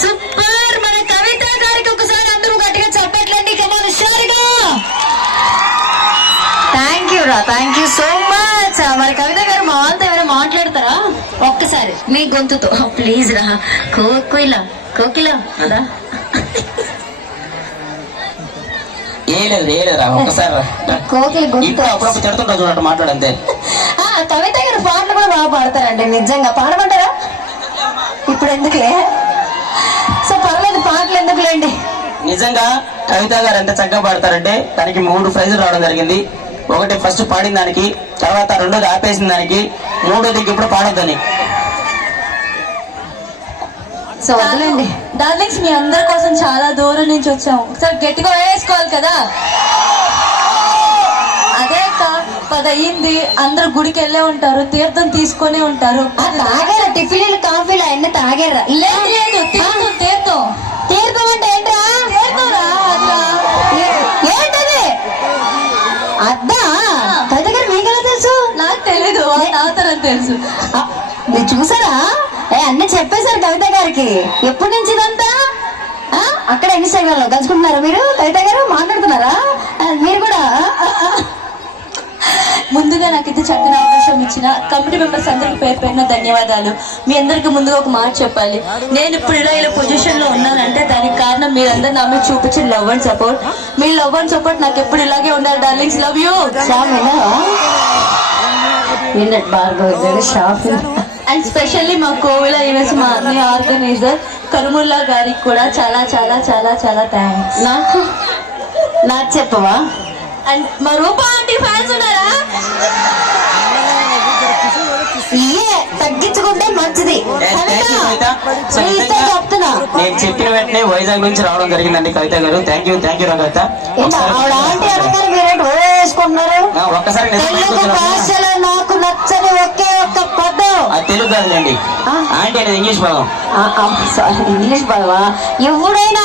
Super. మన కవిత గారికి ఒకసారి అందరూ గట్టిగా చెప్పట్లండి. కమాన్ షారుగా. థ్యాంక్ యూ రా, థ్యాంక్ యూ సో మచ్. మరి కవిత గారు మా వాళ్ళతో ఎవరైనా మాట్లాడతారా ఒక్కసారి మీ గొంతుతో? ప్లీజ్ రా. కోకిల కోకిల అదా చూడండి మాట్లాడంతే. కవిత గారు పాటలు కూడా బాగా పాడతారండి, నిజంగా. పాడమంటారా? ఇప్పుడు ఎందుకులే, సో పర్లేదు, పాటలు ఎందుకులేండి. నిజంగా కవిత గారు ఎంత చక్కగా పాడతారంటే దానికి 3 ప్రైజులు రావడం జరిగింది. ఒకటి ఫస్ట్ పాడిన దానికి, తర్వాత రెండోది ఆపేసిన దానికి, మూడోది ఇప్పుడు పాడొద్దని. సో వదలండి. డార్లింగ్స్, మీ అందరి కోసం చాలా దూరం నుంచి వచ్చాము. ఒకసారి గట్టిగా వేసుకోవాలి కదా. అదే పదయింది, అందరు గుడికి వెళ్ళే ఉంటారు, తీర్థం తీసుకునే ఉంటారు. తాగారా? టిఫిన్లు కాఫీలు అవన్నీ తాగారా? లేదు లేదు, తీర్థం తీర్థం. తీర్థం అంటే ఏంట్రా? తీర్థంరా, ఏంటది? అద్దా కవిత గారు మీకెలా తెలుసు? నాకు తెలీదు, తాగుతారని తెలుసు. మీరు చూసారా? అన్ని చెప్పేశారు కవిత గారికి. ఎప్పటి నుంచి ఇదంతా? అక్కడ ఇన్స్టాగ్రామ్ లో కలుసుకుంటున్నారా మీరు? కవిత గారు మాట్లాడుతున్నారా మీరు కూడా? ముందుగా నాకు ఇంత చక్కని అవకాశం ఇచ్చిన కమిటీ మెంబర్స్ అందరికి పేరు పేరున ధన్యవాదాలు. మీ అందరికి ముందుగా ఒక మాట చెప్పాలి. నేను ఇప్పుడు ఇలా పొజిషన్ లో ఉన్నానంటే దానికి కారణం మీరందరూ నా మీద చూపించిన love and support. Me love and support నాకు ఎప్పుడు ఇలాగే ఉండాలి darlings. Love you. And specially మా కోవిల ఈవెంట్స్ మా అన్నయ్య ఆర్గనైజర్ కరుముల్లా గారికి కూడా చాలా చాలా చాలా చాలా థ్యాంక్స్. నాకు చెప్పవా? అండ్ మా రూపా ఆంటీ ఫ్యాన్స్ ఉన్నారా? తగ్గించుకుంటే మంచిది. చెప్తున్నా, నేను చెప్పిన వెంటనే వైజాగ్ నుంచి రావడం జరిగిందండి కవిత గారు. Thank you Kavitha. ఆంటీ అనగానే మీరేంటి వేసుకుంటున్నారు? ఒక్కసారి తెలుగు భాషలో నాకు నచ్చని ఒకే ఒక్క పదం. అది తెలుగు కాదులేండి, ఆంటీ అనేది ఇంగ్లీష్ పదం. సారీ, ఇంగ్లీష్ పదవా? ఎవడైనా